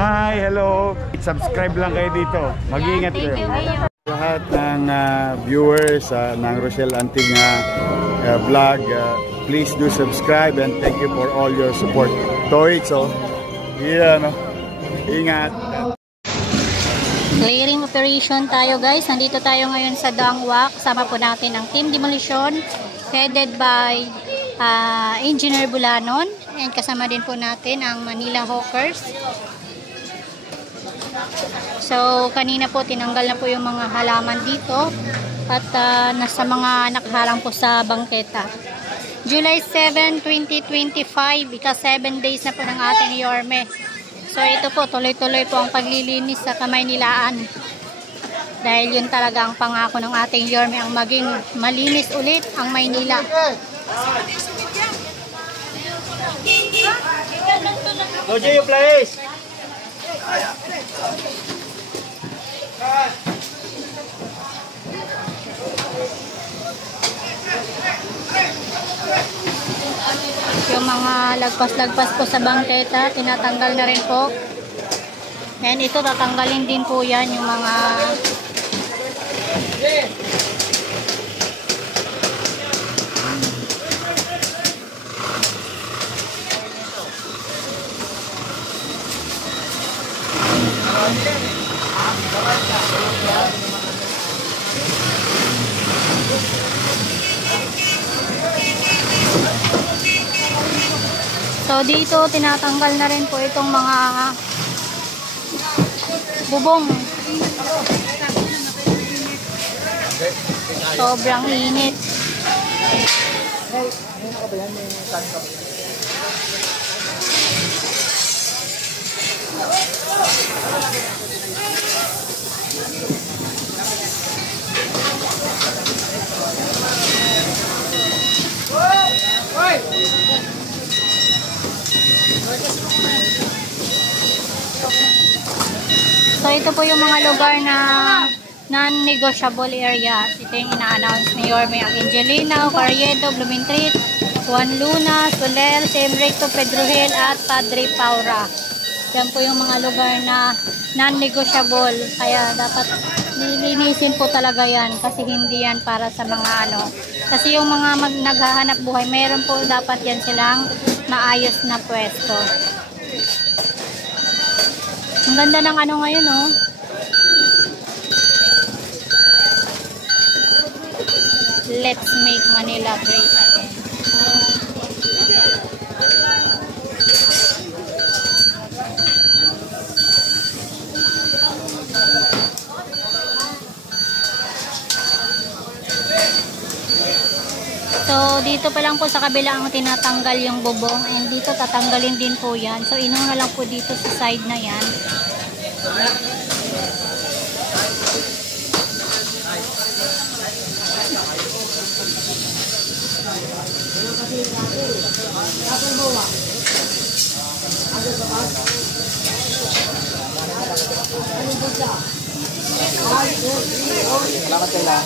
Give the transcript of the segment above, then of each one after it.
Hi, hello. Subscribe lang kayo dito. Mag-iingat kayo. Lahat ng viewers ng Rochelle Anting vlog, please do subscribe and thank you for all your support. Toy, so, yeah, no? Ingat. Clearing operation tayo guys. Nandito tayo ngayon sa Dangwa. Kasama po natin ang Team Demolition headed by Engineer Bulanon. And kasama din po natin ang Manila Hawkers. So kanina po tinanggal na po yung mga halaman dito. At nasa mga nakaharang po sa bangketa. July 7, 2025. Ika 7 days na po ng ating Yorme. So ito po, tuloy-tuloy po ang paglilinis sa Kamaynilaan. Dahil yun talaga ang pangako ng ating Yorme, ang maging malinis ulit ang Maynila. Dojo yung place! Yung mga lagpas-lagpas po sa bangketa, tinatanggal na rin po. And ito, tatanggalin din po yan, yung mga so dito tinatanggal na rin po itong mga bubong. Sobrang init. So ito po yung mga lugar na non-negotiable areas. Ito yung ina-announce ni Yorme. Ang Angelina, Carriedo, Blumentritt, Juan Luna, Soler, Semrecto, Pedro Hill at Padre Paura. Yan po yung mga lugar na non-negotiable. Kaya dapat nilinisin po talaga yan. Kasi hindi yan para sa mga ano. Kasi yung mga naghahanap buhay, mayroon po dapat yan silang maayos na pwesto. Ang ganda ng ano ngayon, oh. Let's make Manila great again. So, dito pa lang po sa kabila ang tinatanggal yung bubong. And dito tatanggalin din po yan. So, inuna lang po dito sa side na yan. Salamat kayo lang.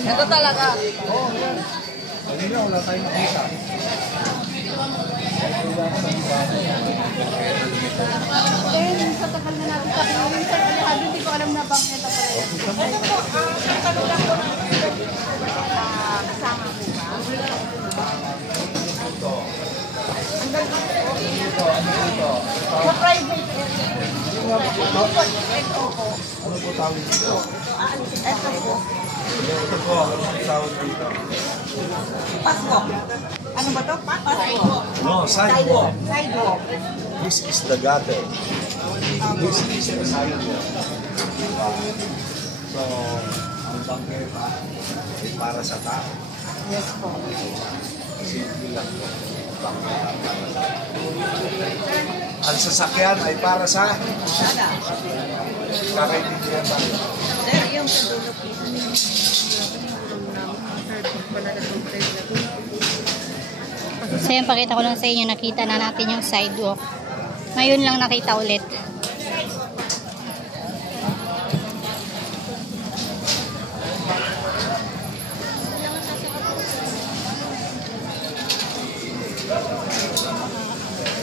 Ito talaga. Kanina wala tayong nakita. Sa tagal na natin sa pinawin sa kalihado, hindi ko alam na bang ito pala yun. Ano po? Tanong lang po kasama po ba? Sa private area. Ito po. Ano po tawag dito? Ito po. Pasko. Anong tawag dito? Pasko. Ano ba to? Pasko. No, sidewalk. Sidewalk. This is the gutter. This is the sidewalk. So, ang bangketa ay para sa tao. Yes po. Simple lang po. Bangketa para sa tao. Ang sasakyan ay para sa kakaintindihan tayo. Sir, yung sa dulo po. So yung pakita ko lang sa inyo, nakita na natin yung sidewalk. Ngayon lang nakita ulit.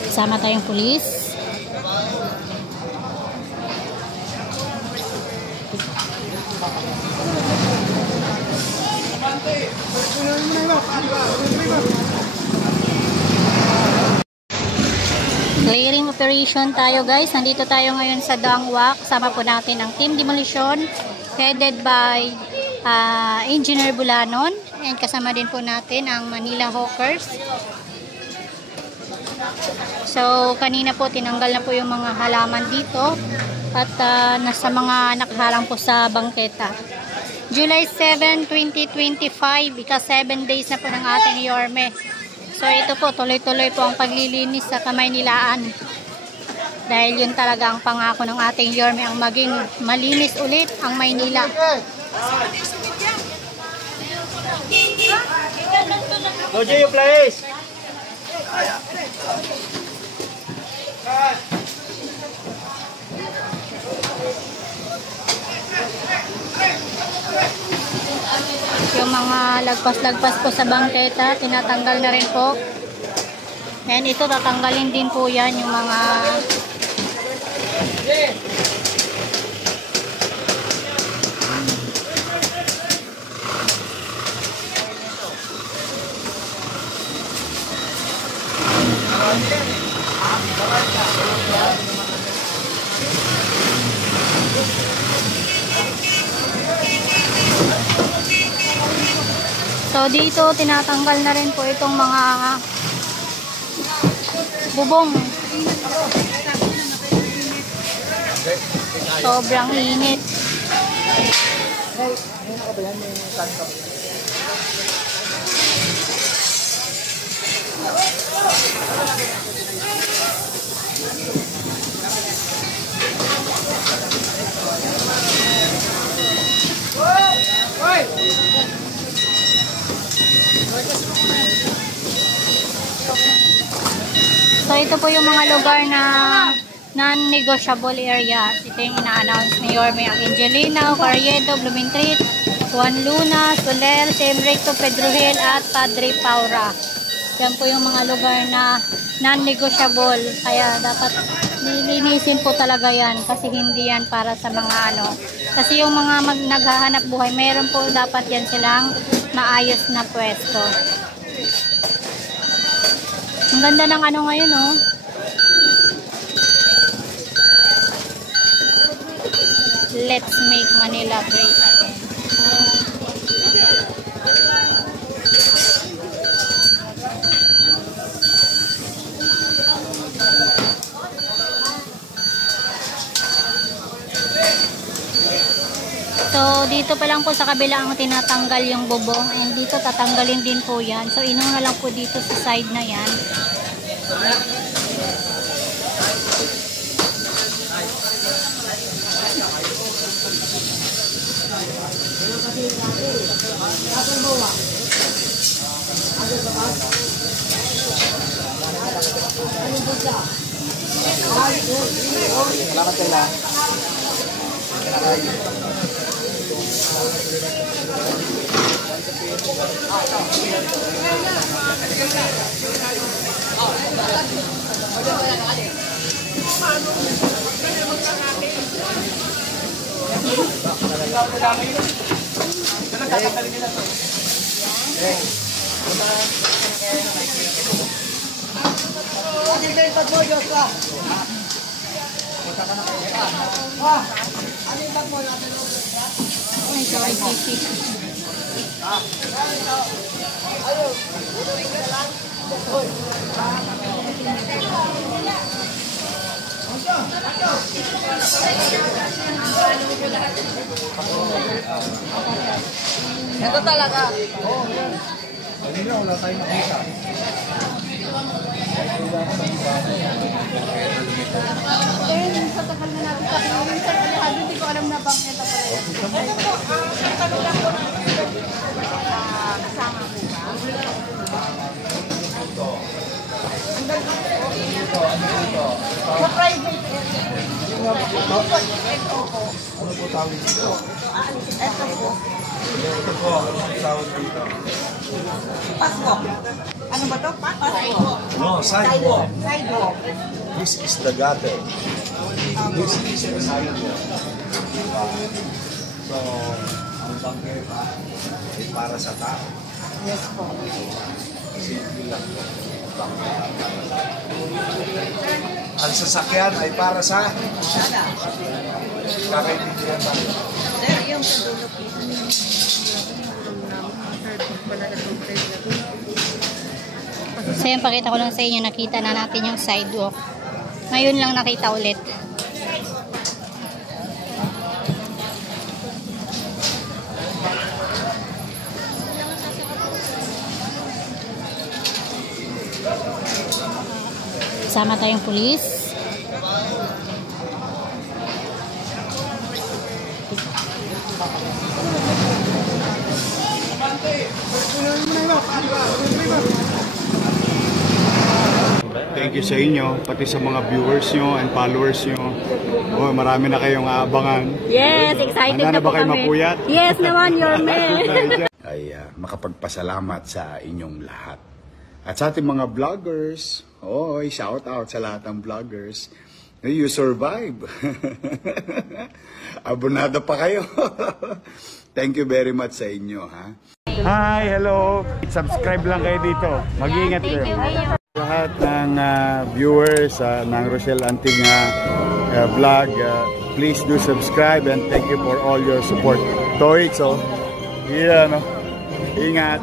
Kasama tayong pulis. Clearing operation tayo guys. Nandito tayo ngayon sa Dangwak. Kasama po natin ang Team Demolition headed by Engineer Bulanon. And kasama din po natin ang Manila Hawkers. So kanina po tinanggal na po yung mga halaman dito. At nasa mga nakaharang po sa bangketa. July 7, 2025. Ika 7 days na po ng ating Yorme. So ito po, tuloy-tuloy po ang paglilinis sa Kamaynilaan. Dahil yun talaga ang pangako ng ating Yorme, ang maging malinis ulit ang Maynila. Dojo yung place. Yung mga lagpas-lagpas po sa bangketa, tinatanggal na rin po. And ito, tatanggalin din po yan yung mga so dito tinatanggal na rin po itong mga bubong. Sobrang init. So ito po yung mga lugar na non-negotiable areas. Ito yung ina-announce ni Yorme Angelina, Carriedo, Blumentritt, Juan Luna, Soler, Semrecto, Pedro Hill at Padre Paura. Yan po yung mga lugar na non-negotiable. Kaya dapat nilinisin po talaga yan kasi hindi yan para sa mga ano. Kasi yung mga naghahanap buhay, meron po dapat yan silang maayos na pwesto. Ang ganda ng ano ngayon, oh. Let's make Manila great again. So, dito pa lang po sa kabila ang tinatanggal yung bubong. And dito tatanggalin din po yan. So, inuna lang po dito sa side na yan. Salamat kayo. Ito ay sisi. Ito talaga. Kanina wala tayong makita. Sa tagal na natin sa pinulong sa kalihado, hindi ko alam na bang ito pala. Ito po, ang tanong lang po kasama po ba? Sa private area. Ano po tawag dito? Ito po. Ito po, ano ang tawag dito? Paswalk. Ano ba to? Paswalk. No, sidewalk. Sidewalk. This is the gutter. This is the sidewalk. So, ang bangketa ay para sa tao. Yes po. Simple lang. Ang sasakyan ay para sa kakaintindihan tayo. Sir, yung sa dulo po. So yung pakita ko lang sa inyo, nakita na natin yung sidewalk. Ngayon lang nakita ulit. Sama tayong pulis. Thank you sa inyo, pati sa mga viewers nyo and followers nyo. Oh, marami na kayong aabangan. Yes, excited Handa na na ba po kayo kami. mapuyat? Yes naman, your man. Ay makapagpasalamat sa inyong lahat. At sa ating mga vloggers, shout out sa lahat ng vloggers. You survive. Abonado pa kayo. Thank you very much sa inyo, ha. Hi, hello. Subscribe lang kayo dito. Mag-iingat kayo. Lahat ng viewers ng Rochelle Anting vlog, please do subscribe and thank you for all your support. Toy, so, yeah, no? Ingat.